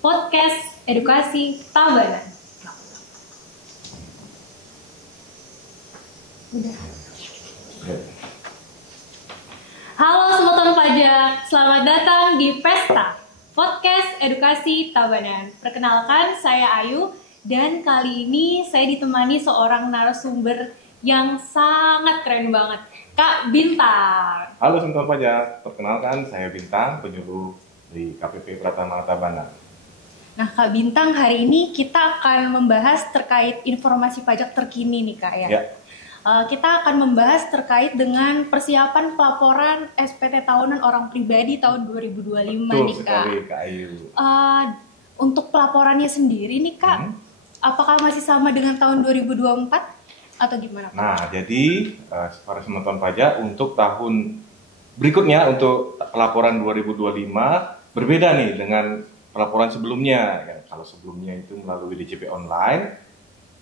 Podcast Edukasi Tabanan. Udah. Halo Sobat Pajak, selamat datang di Pesta Podcast Edukasi Tabanan. Perkenalkan, saya Ayu dan kali ini saya ditemani seorang narasumber yang sangat keren banget, Kak Bintang. Halo Sobat Pajak, perkenalkan saya Bintang, penyuluh di KPP Pratama Tabanan. Nah Kak Bintang, hari ini kita akan membahas terkait informasi pajak terkini nih Kak ya. Kita akan membahas terkait dengan persiapan pelaporan SPT tahunan orang pribadi tahun 2025 nih Kak. Betul sekali Kak Ayu. Untuk pelaporannya sendiri nih Kak, apakah masih sama dengan tahun 2024 atau gimana Kak? Nah, jadi para teman-teman pajak untuk tahun berikutnya untuk pelaporan 2025 berbeda nih dengan pelaporan sebelumnya. Kalau sebelumnya itu melalui DJP online,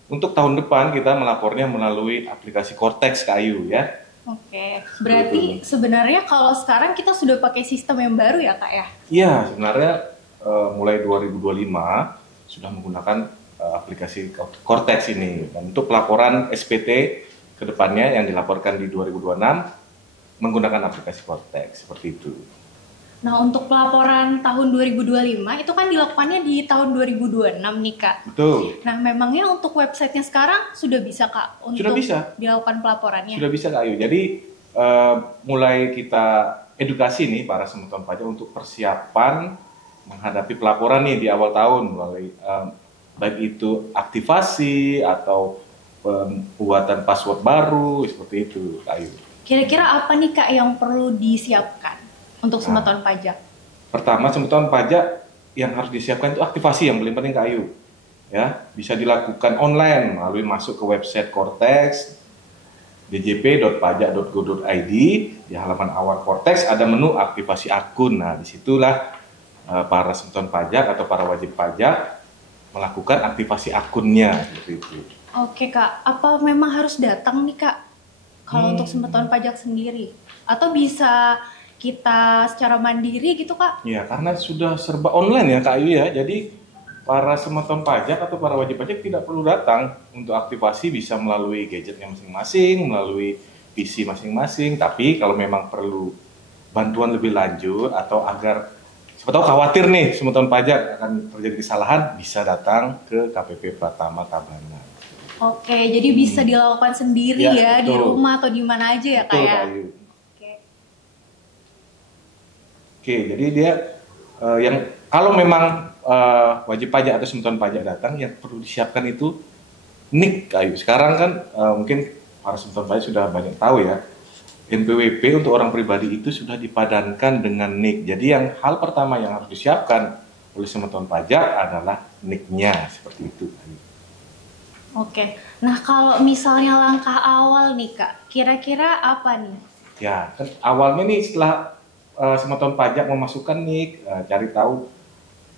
untuk tahun depan kita melapornya melalui aplikasi Cortex Kak Ayu ya. Oke, berarti sebenarnya kalau sekarang kita sudah pakai sistem yang baru ya Kak ya? Iya, sebenarnya mulai 2025 sudah menggunakan aplikasi Cortex ini. Dan untuk pelaporan SPT ke depannya yang dilaporkan di 2026 menggunakan aplikasi Cortex, seperti itu. Nah, untuk pelaporan tahun 2025 itu kan dilakukannya di tahun 2026 nih Kak. Betul. Nah, memangnya untuk websitenya sekarang sudah bisa Kak untuk Sudah bisa dilakukan pelaporannya? Sudah bisa Kak Ayu. Jadi mulai kita edukasi nih para teman-teman pajak untuk persiapan menghadapi pelaporan nih di awal tahun melalui baik itu aktivasi atau pembuatan password baru seperti itu Kak Ayu. Kira-kira apa nih Kak yang perlu disiapkan untuk semetoan pajak? Pertama, semetoan pajak yang harus disiapkan itu aktivasi yang paling penting Kak Ayu. Ya, bisa dilakukan online melalui masuk ke website Cortex djp.pajak.go.id. Di halaman awal Cortex ada menu aktivasi akun. Nah, disitulah para semetoan pajak atau para wajib pajak melakukan aktivasi akunnya seperti itu. Oke Kak, apa memang harus datang nih Kak kalau untuk semetoan pajak sendiri? Atau bisa kita secara mandiri gitu Kak? Ya, karena sudah serba online ya Kak Ayu ya. Jadi para semetoan pajak atau para wajib pajak tidak perlu datang untuk aktivasi, bisa melalui gadgetnya masing-masing, melalui PC masing-masing. Tapi kalau memang perlu bantuan lebih lanjut atau agar siapa tahu khawatir nih semetoan pajak akan terjadi kesalahan, bisa datang ke KPP Pratama Tabanan. Oke, jadi bisa dilakukan sendiri ya di betul. rumah atau di mana aja ya Kak Betul, ya? Kak Ayu. Oke, jadi dia yang kalau memang wajib pajak atau semetoan pajak datang, yang perlu disiapkan itu NIK Kak Ayu. Sekarang kan mungkin para semetoan pajak sudah banyak tahu ya, NPWP untuk orang pribadi itu sudah dipadankan dengan NIK. Jadi yang hal pertama yang harus disiapkan oleh semetoan pajak adalah NIK-nya, seperti itu Kak Ayu. Oke, nah kalau misalnya langkah awal nih Kak, kira-kira apa nih? Ya, kan awalnya nih setelah semetoan pajak memasukkan NIK, cari tahu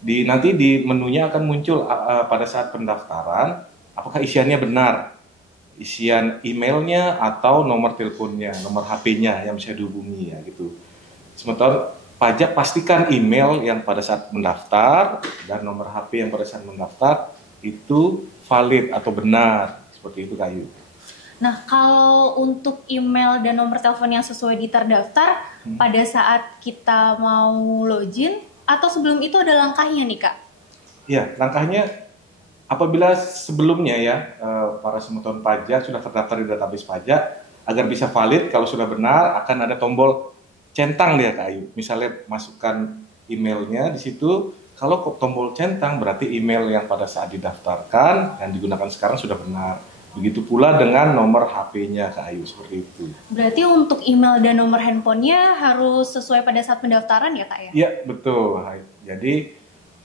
nanti di menunya akan muncul pada saat pendaftaran apakah isiannya benar, isian emailnya atau nomor teleponnya, nomor HP-nya yang bisa dihubungi ya gitu. Semetoan pajak pastikan email yang pada saat mendaftar dan nomor HP yang pada saat mendaftar itu valid atau benar, seperti itu Kak Ayu. Nah, kalau untuk email dan nomor telepon yang sesuai di terdaftar pada saat kita mau login atau sebelum itu ada langkahnya nih Kak? Ya, langkahnya apabila sebelumnya ya para semetoan pajak sudah terdaftar di database pajak, agar bisa valid kalau sudah benar akan ada tombol centang dia Kak Ayu. Misalnya masukkan emailnya di situ, kalau tombol centang berarti email yang pada saat didaftarkan yang digunakan sekarang sudah benar. Begitu pula dengan nomor HP-nya Kak Ayu, seperti itu. Berarti untuk email dan nomor handphonenya harus sesuai pada saat pendaftaran ya Kak ya? Iya, betul. Jadi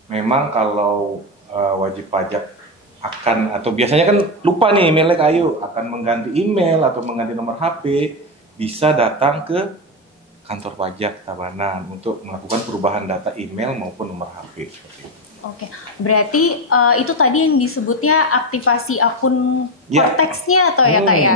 memang kalau wajib pajak akan, atau biasanya kan lupa nih emailnya Kak Ayu, akan mengganti email atau mengganti nomor HP, bisa datang ke kantor pajak Tabanan untuk melakukan perubahan data email maupun nomor HP, seperti itu. Oke, berarti itu tadi yang disebutnya aktivasi akun Cortex-nya atau ya Kak ya?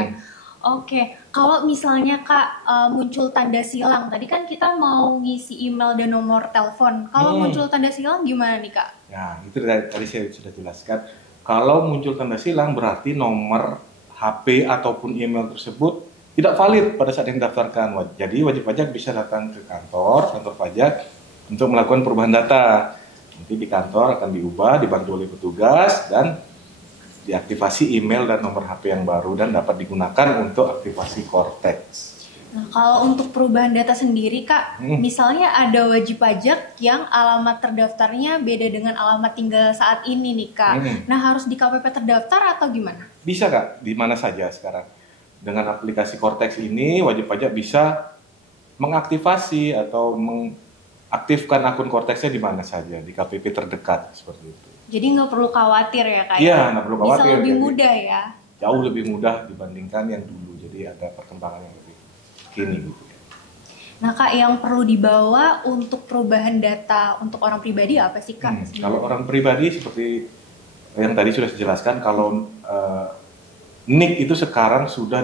Oke, Kalau misalnya Kak muncul tanda silang, tadi kan kita mau ngisi email dan nomor telepon. Kalau muncul tanda silang gimana nih Kak? Nah, itu tadi saya sudah jelaskan. Kalau muncul tanda silang berarti nomor HP ataupun email tersebut tidak valid pada saat yang didaftarkan. Jadi wajib pajak bisa datang ke kantor pajak untuk melakukan perubahan data. Nanti di kantor akan diubah, dibantu oleh petugas dan diaktifasi email dan nomor HP yang baru dan dapat digunakan untuk aktivasi Cortex. Nah, kalau untuk perubahan data sendiri Kak, misalnya ada wajib pajak yang alamat terdaftarnya beda dengan alamat tinggal saat ini nih Kak. Nah, harus di KPP terdaftar atau gimana? Bisa Kak, di mana saja sekarang. Dengan aplikasi Cortex ini, wajib pajak bisa mengaktifasi atau mengaktifkan akun Cortexnya di mana saja, di KPP terdekat seperti itu. Jadi nggak perlu khawatir ya Kak? Iya, nggak perlu khawatir. Bisa lebih mudah ya? Jauh lebih mudah dibandingkan yang dulu. Jadi ada perkembangan yang lebih kini gitu ya. Nah Kak, yang perlu dibawa untuk perubahan data untuk orang pribadi apa sih Kak? Kalau orang pribadi seperti yang tadi sudah dijelaskan, kalau NIK itu sekarang sudah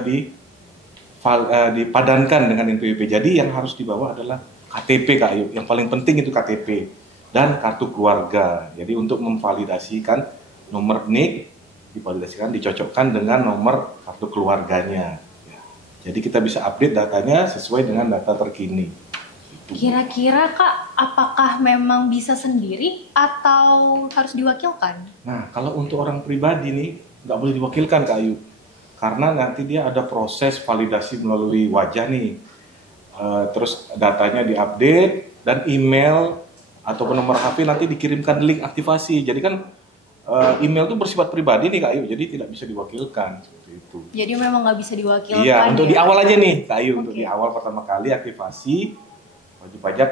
dipadankan dengan NPWP. Jadi yang harus dibawa adalah KTP Kak Ayu. Yang paling penting itu KTP dan kartu keluarga. Jadi untuk memvalidasikan nomor NIK, dicocokkan dengan nomor kartu keluarganya. Ya. Jadi kita bisa update datanya sesuai dengan data terkini. Kira-kira Kak, apakah memang bisa sendiri atau harus diwakilkan? Nah, kalau untuk orang pribadi nih, nggak boleh diwakilkan Kak Ayu. Karena nanti dia ada proses validasi melalui wajah nih. Terus datanya diupdate dan email ataupun nomor HP nanti dikirimkan link aktivasi. Jadi kan email itu bersifat pribadi nih Kak Ayu, jadi tidak bisa diwakilkan seperti itu. Jadi memang nggak bisa diwakilkan. Iya, untuk di awal aja nih Kak Ayu, untuk di awal pertama kali aktivasi wajib pajak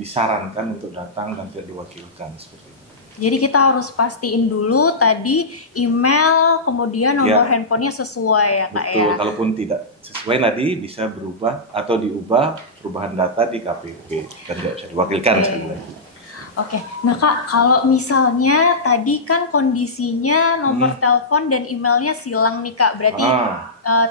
disarankan untuk datang dan tidak diwakilkan seperti itu. Jadi kita harus pastiin dulu tadi email, kemudian nomor handphonenya sesuai ya Kak. Betul, kalaupun tidak sesuai nanti bisa berubah atau diubah perubahan data di KPP dan tidak bisa diwakilkan sekali lagi. Oke, nah Kak, kalau misalnya tadi kan kondisinya nomor telepon dan emailnya silang nih Kak, berarti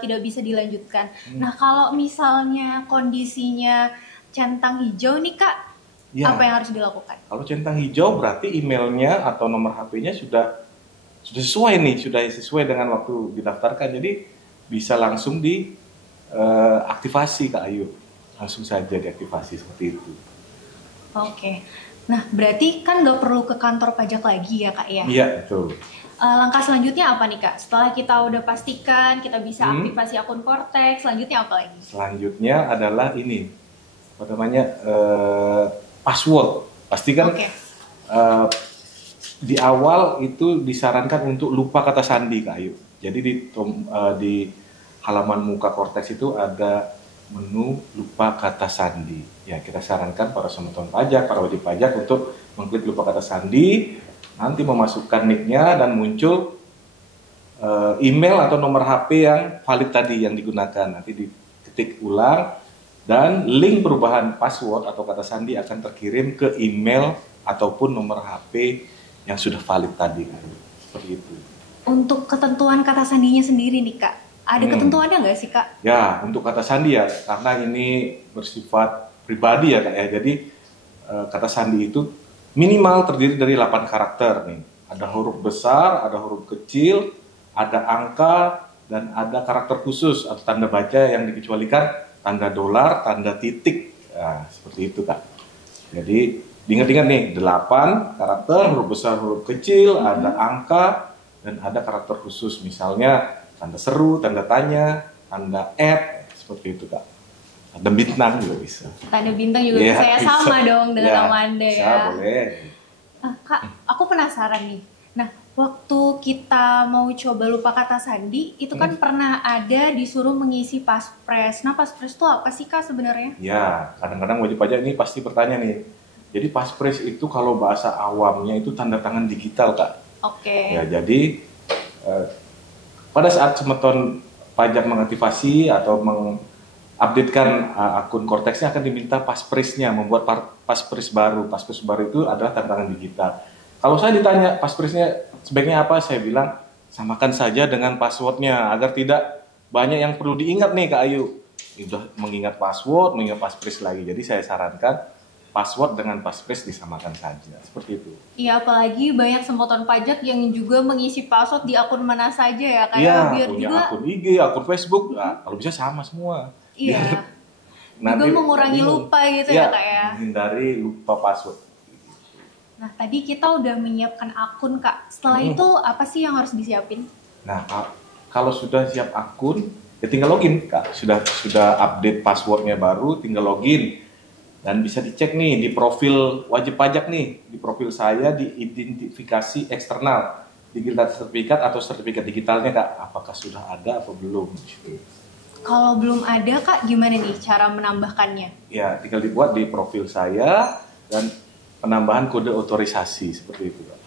tidak bisa dilanjutkan. Nah kalau misalnya kondisinya centang hijau nih Kak, apa yang harus dilakukan? Kalau centang hijau berarti emailnya atau nomor HP-nya sudah sesuai nih, sudah sesuai dengan waktu didaftarkan, jadi bisa langsung diaktifasi Kak Ayu, langsung saja diaktifasi seperti itu. Oke. Nah, berarti kan nggak perlu ke kantor pajak lagi ya Kak ya? Iya, betul. Langkah selanjutnya apa nih Kak? Setelah kita udah pastikan kita bisa aktifasi akun Cortex, selanjutnya apa lagi? Selanjutnya adalah ini, apa namanya, password. Pastikan di awal itu disarankan untuk lupa kata sandi Kak Ayu. Jadi di halaman muka Cortex itu ada menu lupa kata sandi. Ya, kita sarankan para someton pajak, para wajib pajak untuk mengklik lupa kata sandi, nanti memasukkan nick-nya dan muncul email atau nomor HP yang valid tadi yang digunakan. Nanti diketik ulang dan link perubahan password atau kata sandi akan terkirim ke email ataupun nomor HP yang sudah valid tadi. Seperti itu. Untuk ketentuan kata sandinya sendiri nih Kak, ada ketentuannya nggak sih Kak? Ya, untuk kata sandi ya, karena ini bersifat pribadi ya Kak ya. Jadi kata sandi itu minimal terdiri dari 8 karakter nih. Ada huruf besar, ada huruf kecil, ada angka, dan ada karakter khusus atau tanda baca yang dikecualikan, tanda dolar, tanda titik. Nah, seperti itu Kak. Jadi diingat-ingat nih, 8 karakter, huruf besar, huruf kecil, ada angka, dan ada karakter khusus. Misalnya tanda seru, tanda tanya, tanda seperti itu Kak. Tanda bintang juga bisa. Tanda bintang juga bisa ya, sama dong dengan nama Anda ya. Bisa, boleh. Kak, aku penasaran nih. Nah, waktu kita mau coba lupa kata sandi, itu kan pernah ada disuruh mengisi paspres. Nah, paspres itu apa sih Kak sebenarnya? Ya, kadang-kadang wajib pajak ini pasti bertanya nih. Jadi paspres itu kalau bahasa awamnya itu tanda tangan digital Kak. Oke. Ya, jadi pada saat semeton pajak mengaktifasi atau mengupdatekan akun Cortexnya akan diminta paspresnya, membuat paspres baru. Paspres baru itu adalah tanda tangan digital. Kalau saya ditanya paspresnya sebaiknya apa, saya bilang samakan saja dengan passwordnya agar tidak banyak yang perlu diingat nih Kak Ayu. Udah mengingat password, mengingat passphrase lagi. Jadi saya sarankan password dengan passphrase disamakan saja. Seperti itu. Iya, apalagi banyak semoton pajak yang juga mengisi password di akun mana saja ya, Iya, biar punya juga akun IG, akun Facebook, nah, kalau bisa sama semua. iya, Biar juga nanti mengurangi bingung. lupa gitu Iya, ya Kak ya. menghindari lupa password. Nah, tadi kita udah menyiapkan akun Kak. Setelah itu apa sih yang harus disiapin? Nah, kalau sudah siap akun, ya tinggal login, Kak. Sudah update passwordnya baru, tinggal login. Dan bisa dicek nih di profil wajib pajak nih, di profil saya di identifikasi eksternal, digital sertifikat atau sertifikat digitalnya Kak, apakah sudah ada atau belum? Kalau belum ada Kak, gimana nih cara menambahkannya? Ya, tinggal dibuat di profil saya dan penambahan kode otorisasi seperti itu Kak.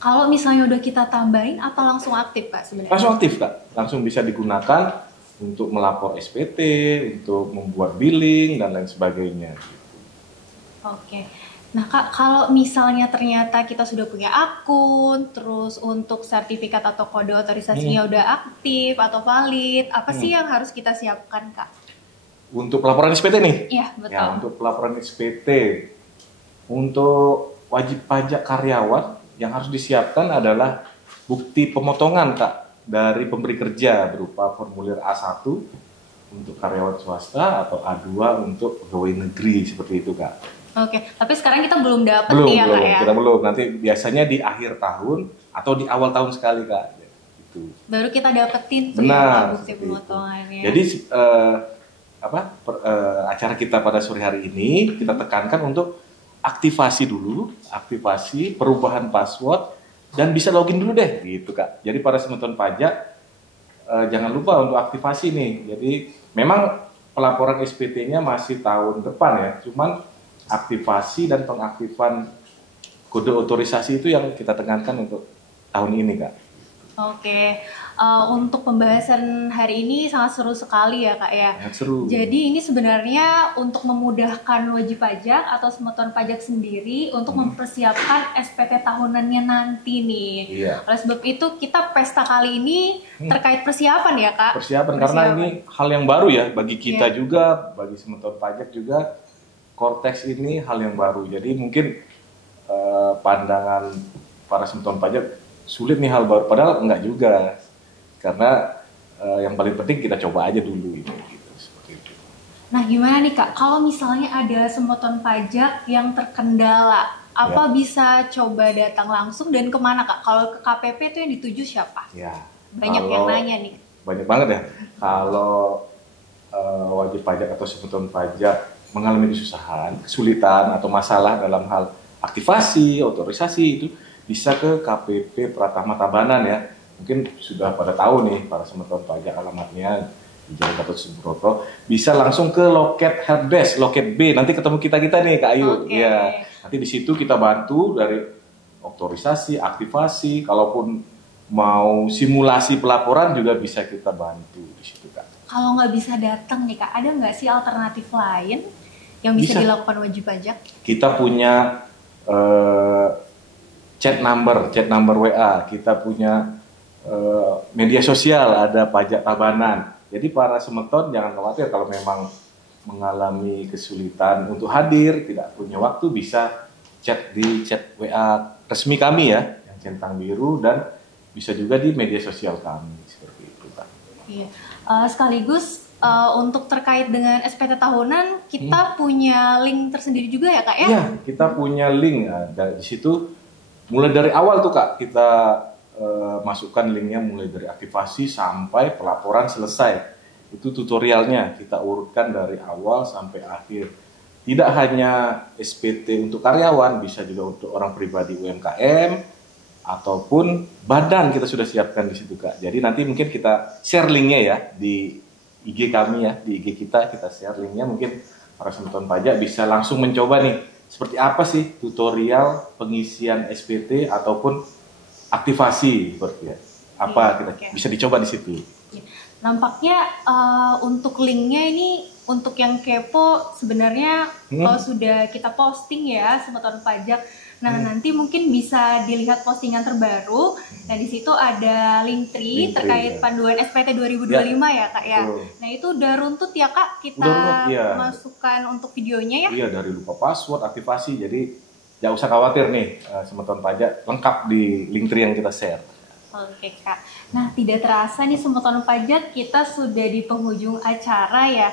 Kalau misalnya udah kita tambahin, apa langsung aktif Kak sebenarnya? Langsung aktif Kak, langsung bisa digunakan untuk melapor SPT, untuk membuat billing dan lain sebagainya. Oke. Nah Kak, kalau misalnya ternyata kita sudah punya akun, terus untuk sertifikat atau kode otorisasinya udah aktif atau valid, apa sih yang harus kita siapkan Kak? Untuk pelaporan SPT nih? Iya, betul. Ya, untuk pelaporan SPT, untuk wajib pajak karyawan yang harus disiapkan adalah bukti pemotongan Kak dari pemberi kerja berupa formulir A1 untuk karyawan swasta atau A2 untuk pegawai negeri seperti itu Kak. Oke, tapi sekarang kita belum dapat nih ya Kak ya? Kita belum. Nanti biasanya di akhir tahun atau di awal tahun sekali Kak. Gitu. Baru kita dapetin tuh Benar, ya bukti pemotongannya. Jadi acara kita pada sore hari ini kita tekankan untuk aktivasi dulu, aktivasi perubahan password dan bisa login dulu deh gitu Kak. Jadi para semeton pajak jangan lupa untuk aktivasi nih. Jadi memang pelaporan SPT-nya masih tahun depan ya. Cuman aktivasi dan pengaktifan kode otorisasi itu yang kita tekankan untuk tahun ini Kak. Oke, untuk pembahasan hari ini sangat seru sekali ya Kak ya. Sangat seru. Jadi ini sebenarnya untuk memudahkan wajib pajak atau semeton pajak sendiri untuk mempersiapkan SPT tahunannya nanti nih. Iya. Oleh sebab itu kita pesta kali ini terkait persiapan ya Kak. Persiapan karena ini hal yang baru ya bagi kita juga, bagi semeton pajak juga. Kortex ini hal yang baru. Jadi mungkin pandangan para semeton pajak sulit nih hal baru, padahal enggak juga, karena yang paling penting kita coba aja dulu ini, gitu, seperti itu. Nah gimana nih Kak, kalau misalnya ada semeton pajak yang terkendala, apa bisa coba datang langsung dan kemana Kak? Kalau ke KPP itu yang dituju siapa? Ya, Banyak yang nanya nih. Banyak banget ya, kalau wajib pajak atau semeton pajak mengalami kesulitan atau masalah dalam hal aktivasi, otorisasi itu, bisa ke KPP Pratama Tabanan ya. Mungkin sudah pada tahu nih para semeton pajak alamatnya di Jalan Gatot Subroto. Bisa langsung ke loket helpdesk, loket B. Nanti ketemu kita nih Kak Ayu. Okay. Ya. Nanti di situ kita bantu dari otorisasi, aktivasi, kalaupun mau simulasi pelaporan juga bisa kita bantu di situ Kak. Kalau nggak bisa datang nih Kak, ada nggak sih alternatif lain yang bisa dilakukan wajib pajak? Kita punya chat number WA, kita punya media sosial, ada pajak Tabanan. Jadi para semeton jangan khawatir kalau memang mengalami kesulitan untuk hadir, tidak punya waktu, bisa chat di chat WA resmi kami ya, yang centang biru, dan bisa juga di media sosial kami, seperti itu Pak. Iya. Sekaligus untuk terkait dengan SPT tahunan, kita punya link tersendiri juga ya Kak ya? Iya, kita punya link, di situ mulai dari awal tuh Kak, kita masukkan linknya mulai dari aktivasi sampai pelaporan selesai. Itu tutorialnya, kita urutkan dari awal sampai akhir. Tidak hanya SPT untuk karyawan, bisa juga untuk orang pribadi UMKM, ataupun badan kita sudah siapkan di situ Kak. Jadi nanti mungkin kita share linknya ya di IG kami ya, di IG kita share linknya. Mungkin para semeton pajak bisa langsung mencoba nih, seperti apa sih tutorial pengisian SPT ataupun aktivasi seperti ya. Apa kita bisa dicoba di situ. Nampaknya untuk linknya ini untuk yang kepo sebenarnya kalau sudah kita posting ya semeton pajak Nah, nanti mungkin bisa dilihat postingan terbaru. Nah, di situ ada Linktree terkait panduan SPT 2025 ya, Kak ya. Betul. Nah, itu udah runtut ya, Kak, kita masukkan untuk videonya ya. Iya, dari lupa password, aktivasi. Jadi nggak usah khawatir nih, Semeton Pajak lengkap di Linktree yang kita share. Oke, Kak. Nah, tidak terasa nih Semeton Pajak, kita sudah di penghujung acara ya.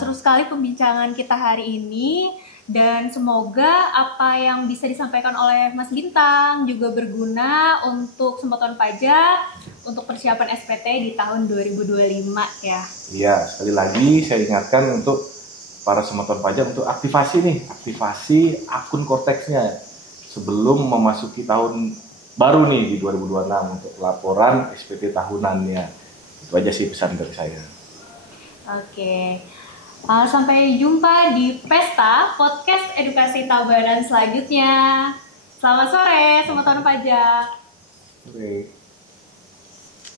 Seru sekali pembincangan kita hari ini. Dan semoga apa yang bisa disampaikan oleh Mas Lintang juga berguna untuk Semeton Pajak untuk persiapan SPT di tahun 2025 ya. Iya, sekali lagi saya ingatkan untuk para Semeton Pajak untuk aktivasi akun Korteksnya sebelum memasuki tahun baru nih di 2026 untuk laporan SPT tahunannya. Itu aja sih pesan dari saya. Oke. Sampai jumpa di Pesta Podcast Edukasi Tabanan selanjutnya. Selamat sore, Semeton Pajak. Oke.